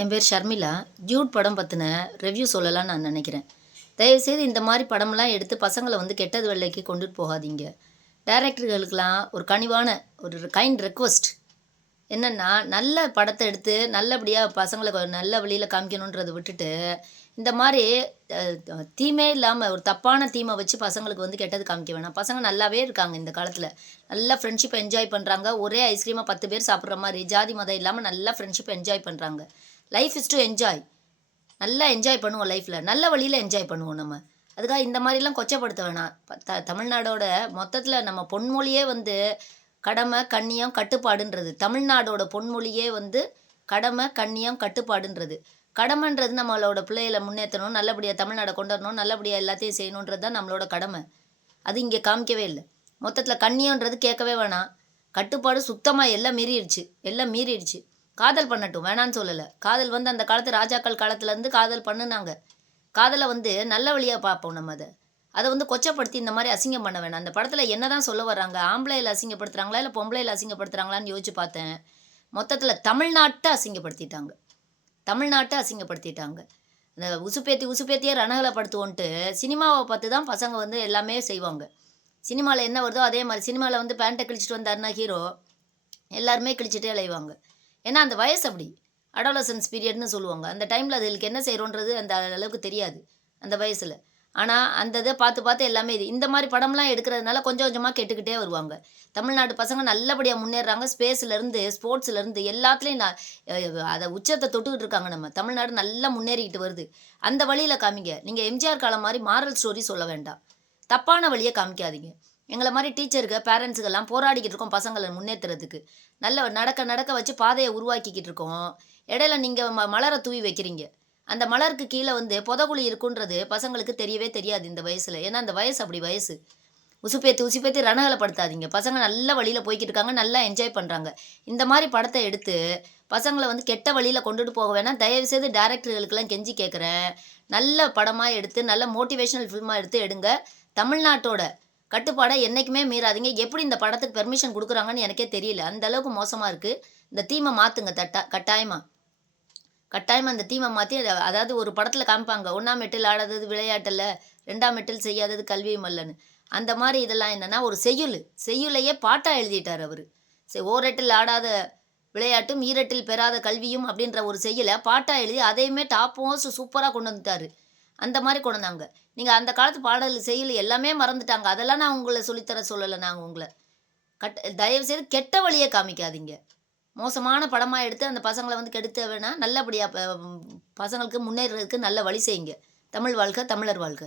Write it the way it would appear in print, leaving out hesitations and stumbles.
என் பேர் ஷர்மிளா. டியூட் படம் பற்றின ரிவ்யூ சொல்லலாம்னு நான் நினைக்கிறேன். தயவுசெய்து இந்த மாதிரி படம்லாம் எடுத்து பசங்களை கெட்டது வெள்ளைக்கு கொண்டுட்டு போகாதீங்க. டைரக்டர்களுக்கெலாம் ஒரு கனிவான ஒரு கைண்ட் ரெக்வஸ்ட் என்னென்னா, நல்ல படத்தை எடுத்து நல்லபடியாக பசங்களை நல்ல வழியில் காமிக்கணுன்றதை விட்டுட்டு, இந்த மாதிரி தீமே இல்லாமல் ஒரு தப்பான தீமை வச்சு பசங்களுக்கு கெட்டது காமிக்க வேணாம். பசங்க நல்லாவே இருக்காங்க இந்த காலத்தில். நல்லா ஃப்ரெண்ட்ஷிப்பை என்ஜாய் பண்ணுறாங்க. ஒரே ஐஸ்கிரீமை 10 பேர் சாப்பிட்ற மாதிரி ஜாதி மதம் இல்லாமல் நல்லா ஃப்ரெண்ட்ஷிப்பை என்ஜாய் பண்ணுறாங்க. Life is to enjoy. நல்லா என்ஜாய் பண்ணுவோம் லைஃப்பில். நல்ல வழியில் என்ஜாய் பண்ணுவோம் நம்ம. அதுக்காக இந்த மாதிரிலாம் கொச்சப்படுத்த வேணாம். தமிழ்நாடோட மொத்தத்தில் நம்ம பொன்மொழியே கடமை, கண்ணியம், கட்டுப்பாடுன்றது. தமிழ்நாடோட பொன்மொழியே கடமை, கண்ணியம், கட்டுப்பாடுன்றது. கடமைன்றது நம்மளோட பிள்ளைகளை முன்னேற்றணும், நல்லபடியாக தமிழ்நாடை கொண்டு வரணும், நல்லபடியாக எல்லாத்தையும் செய்யணுன்றது தான் நம்மளோட கடமை. அது இங்கே காமிக்கவே இல்லை. மொத்தத்தில் கண்ணியன்றது கேட்கவே வேணாம். கட்டுப்பாடு சுத்தமாக எல்லாம் மீறிடுச்சு. காதல் பண்ணட்டும், வேணான்னு சொல்லலை. காதல் அந்த காலத்து ராஜாக்கள் காலத்துலேருந்து காதல் பண்ணுனாங்க. காதலை நல்ல வழியாக பார்ப்போம் நம்ம. அதை கொச்சப்படுத்தி இந்த மாதிரி அசிங்கம் பண்ண வேணாம். அந்த படத்தில் என்ன தான் சொல்ல வர்றாங்க? ஆம்பளையில் அசிங்கப்படுத்துகிறாங்களா இல்லை பொம்பளையில் அசிங்கப்படுத்துகிறாங்களான்னு யோசிச்சு பார்த்தேன். மொத்தத்தில் தமிழ்நாட்டை அசிங்கப்படுத்திட்டாங்க. இந்த உசுப்பேத்தியே ரணகலப்படுத்துவோன்ட்டு சினிமாவை பார்த்து தான் பசங்க எல்லாமே செய்வாங்க. சினிமாவில் என்ன வருதோ அதே மாதிரி. சினிமாவில் பேண்ட்டை கிழிச்சிட்டு வந்தாருன்னா ஹீரோ, எல்லாருமே கிழிச்சிட்டே அலைவாங்க. ஏன்னா அந்த வயசு அப்படி அடாலசன்ஸ் பீரியட்னு சொல்லுவாங்க. அந்த டைமில் அதுக்கு என்ன செய்கிறோன்றது அந்த அளவுக்கு தெரியாது அந்த வயசில். ஆனால் அந்த இதை பார்த்து எல்லாமே இந்த மாதிரி படம்லாம் எடுக்கிறதுனால கொஞ்சம் கொஞ்சமாக கெட்டுக்கிட்டே வருவாங்க. தமிழ்நாட்டு பசங்க நல்லபடியாக முன்னேறாங்க. ஸ்பேஸ்லேருந்து ஸ்போர்ட்ஸ்லேருந்து எல்லாத்துலேயும் அதை உச்சத்தை தொட்டுக்கிட்டு இருக்காங்க. நம்ம தமிழ்நாடு நல்லா முன்னேறிக்கிட்டு வருது. அந்த வழியில் காமிங்க. நீங்கள் எம்ஜிஆர் காலம் மாதிரி மாரல் ஸ்டோரி சொல்ல வேண்டாம். தப்பான வழியை காமிக்காதீங்க. எங்களை மாதிரி டீச்சருக்கு, பேரண்ட்ஸுக்கெல்லாம் போராடிக்கிட்டு இருக்கோம் பசங்களை முன்னேற்றுறதுக்கு. நல்ல நடக்க வச்சு பாதையை உருவாக்கிக்கிட்டு இருக்கோம். இடையில நீங்கள் மலரை தூவி வைக்கிறீங்க. அந்த மலருக்கு கீழே புதகுழி இருக்குன்றது பசங்களுக்கு தெரியவே தெரியாது இந்த வயசில். ஏன்னா அந்த வயசு அப்படி வயசு. உசுப்பேத்தி ரணகலப்படுத்தாதீங்க. பசங்க நல்ல வழியில் போய்கிட்டு இருக்காங்க, நல்லா என்ஜாய் பண்ணுறாங்க. இந்த மாதிரி படத்தை எடுத்து பசங்களை கெட்ட வழியில் கொண்டுட்டு போக வேணாம். தயவுசெய்து டேரக்டர்களுக்கெல்லாம் கெஞ்சி கேட்குறேன். நல்ல படமாக எடுத்து, நல்ல மோட்டிவேஷனல் ஃபில்மாக எடுங்க. தமிழ்நாட்டோட கட்டுப்பாடை என்றைக்குமே மீறாதீங்க. எப்படி இந்த படத்துக்கு பெர்மிஷன் கொடுக்குறாங்கன்னு எனக்கே தெரியல. அந்த அளவுக்கு மோசமாக இருக்குது. இந்த தீமை மாற்றுங்க. கட்டாயமாக இந்த தீமை மாற்றி, அதாவது ஒரு படத்தில் காமிப்பாங்க, 1ஆம் எட்டில் ஆடாதது விளையாட்டில், 2ஆம் எட்டில் செய்யாதது கல்வியும் அல்லன்னு. அந்த மாதிரி இதெல்லாம் என்னென்னா ஒரு செய்யுளையே பாட்டாக எழுதிட்டார் அவர். ஓரெட்டில் ஆடாத விளையாட்டும் ஈரெட்டில் பெறாத கல்வியும் அப்படின்ற ஒரு செய்யலை பாட்டாக எழுதி அதையுமே டாப் மோஸ்ட் சூப்பராக கொண்டு வந்துட்டார். அந்த மாதிரி கொண்டு வந்தாங்க. நீங்கள் அந்த காலத்து பாடல் செய்யல எல்லாமே மறந்துட்டாங்க. அதெல்லாம் நான் உங்களை சொல்லித்தர சொல்லலை. நாங்கள் உங்களை தயவுசெய்து கெட்ட வழியை காமிக்காதீங்க. மோசமான படமாக எடுத்து அந்த பசங்களை கெடுத்த வேணாம். நல்லபடியாக பசங்களுக்கு முன்னேறதுக்கு நல்ல வழி செய்யுங்க. தமிழ் வாழ்க, தமிழர் வாழ்க.